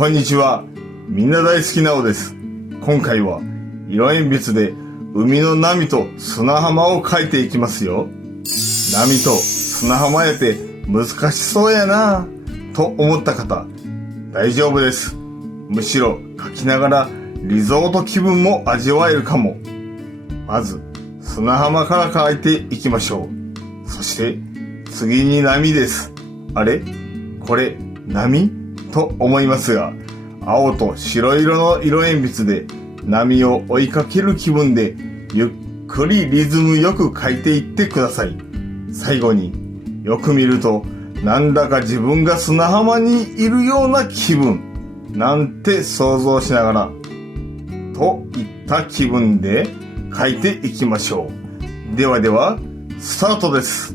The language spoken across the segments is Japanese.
こんにちは。みんな大好きなおです。今回は色鉛筆で海の波と砂浜を描いていきますよ。波と砂浜やて難しそうやなぁと思った方、大丈夫です。むしろ描きながらリゾート気分も味わえるかも。まず砂浜から描いていきましょう。そして次に波です。あれ？これ波？と思いますが、青と白色の色鉛筆で波を追いかける気分でゆっくりリズムよく描いていってください。最後によく見るとなんだか自分が砂浜にいるような気分なんて想像しながらといった気分で描いていきましょう。ではではスタートです。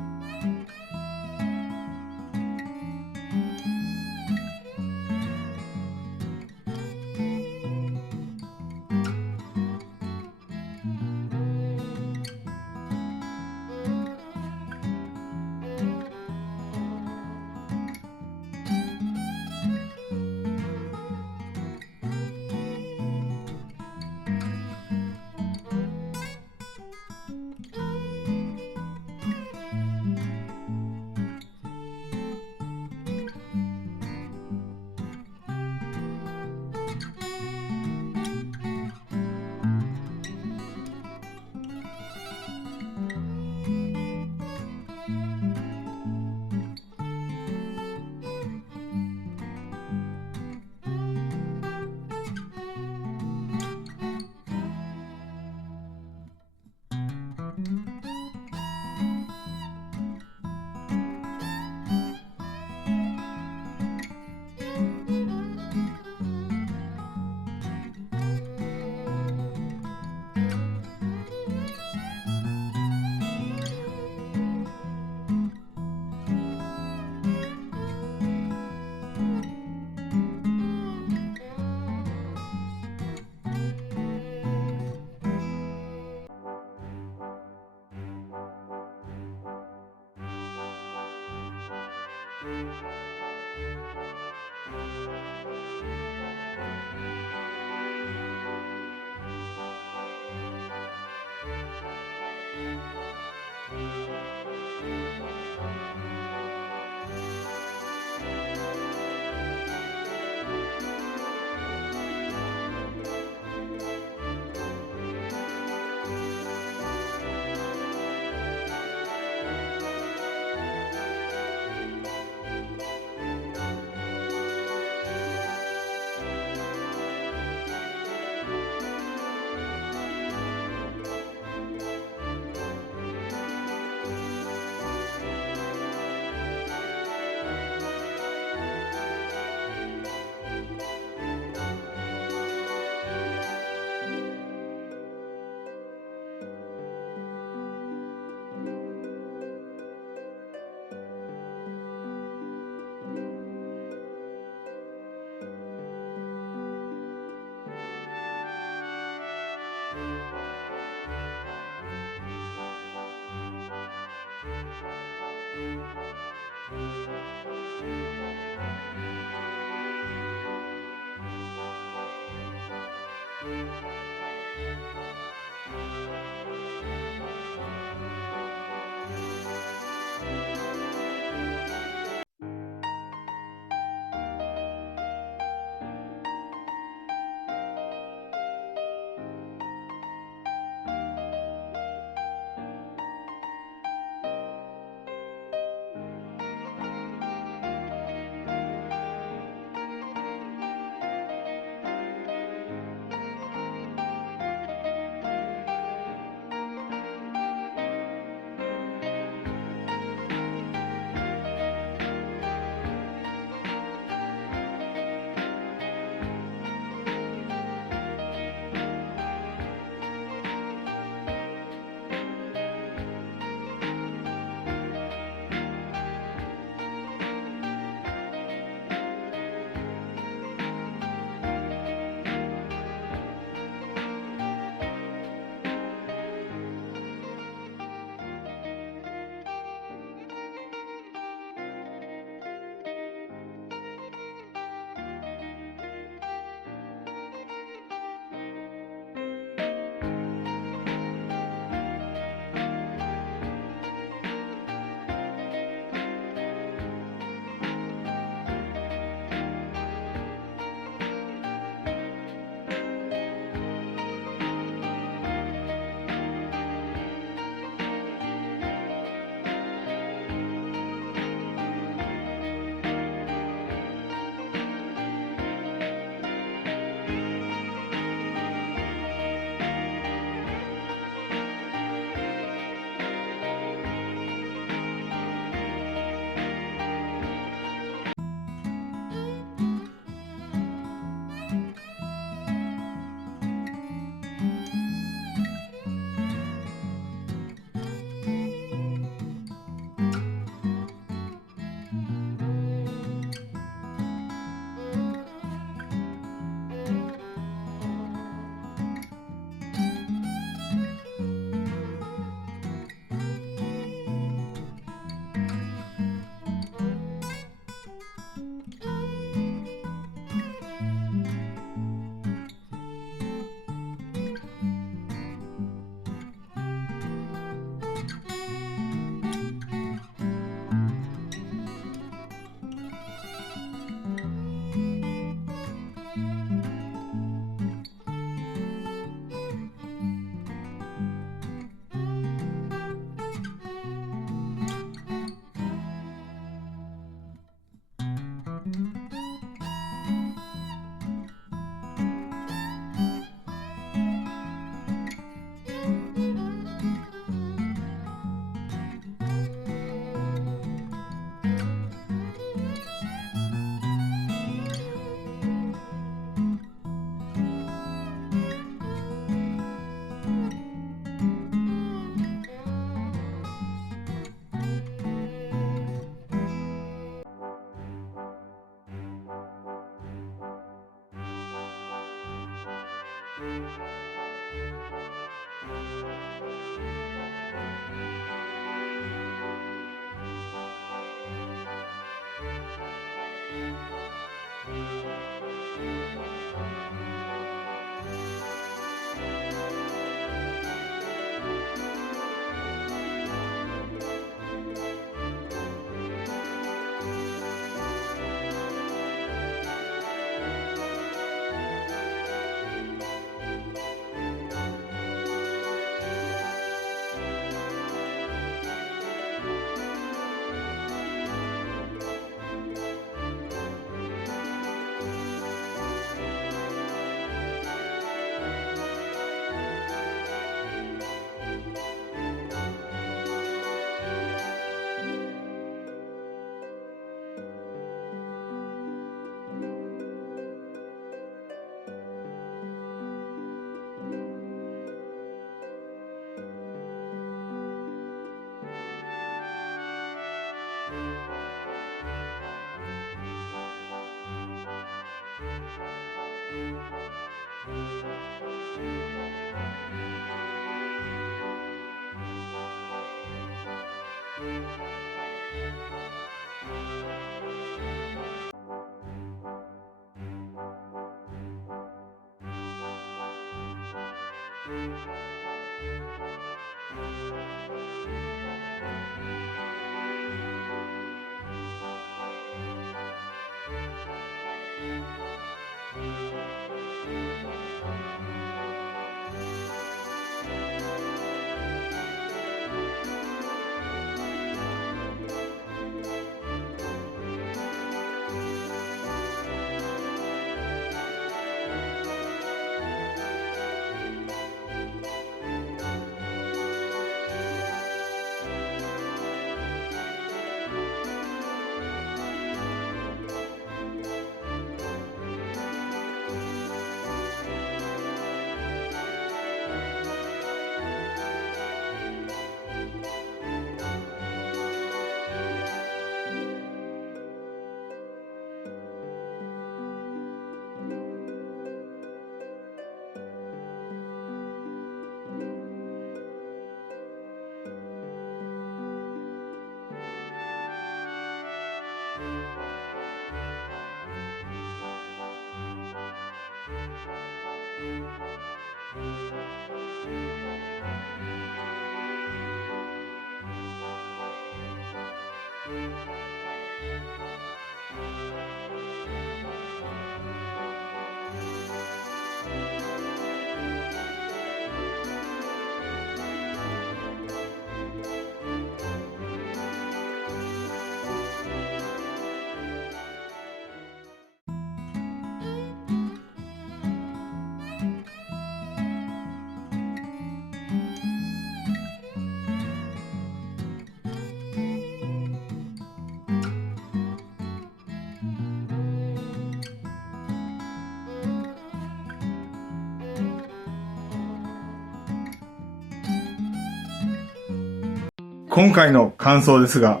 今回の感想ですが、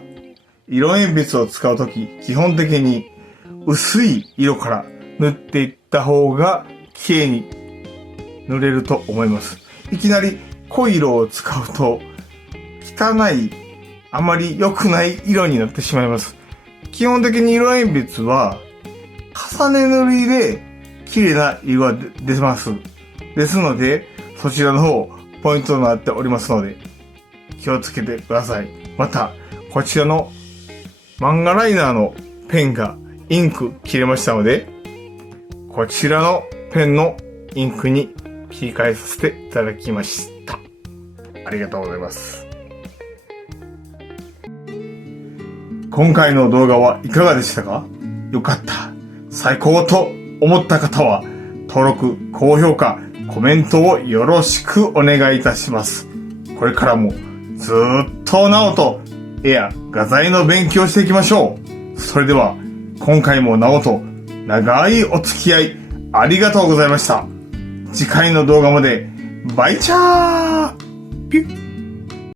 色鉛筆を使うとき、基本的に薄い色から塗っていった方が綺麗に塗れると思います。いきなり濃い色を使うと汚い、あまり良くない色になってしまいます。基本的に色鉛筆は重ね塗りで綺麗な色が出ます。ですので、そちらの方ポイントとなっておりますので、気をつけてください。また、こちらの漫画ライナーのペンがインク切れましたので、こちらのペンのインクに切り替えさせていただきました。ありがとうございます。今回の動画はいかがでしたか？よかった、最高と思った方は、登録、高評価、コメントをよろしくお願いいたします。これからもずーっとなおと絵や画材の勉強していきましょう。それでは今回もなおと長いお付き合いありがとうございました。次回の動画までバイチャー。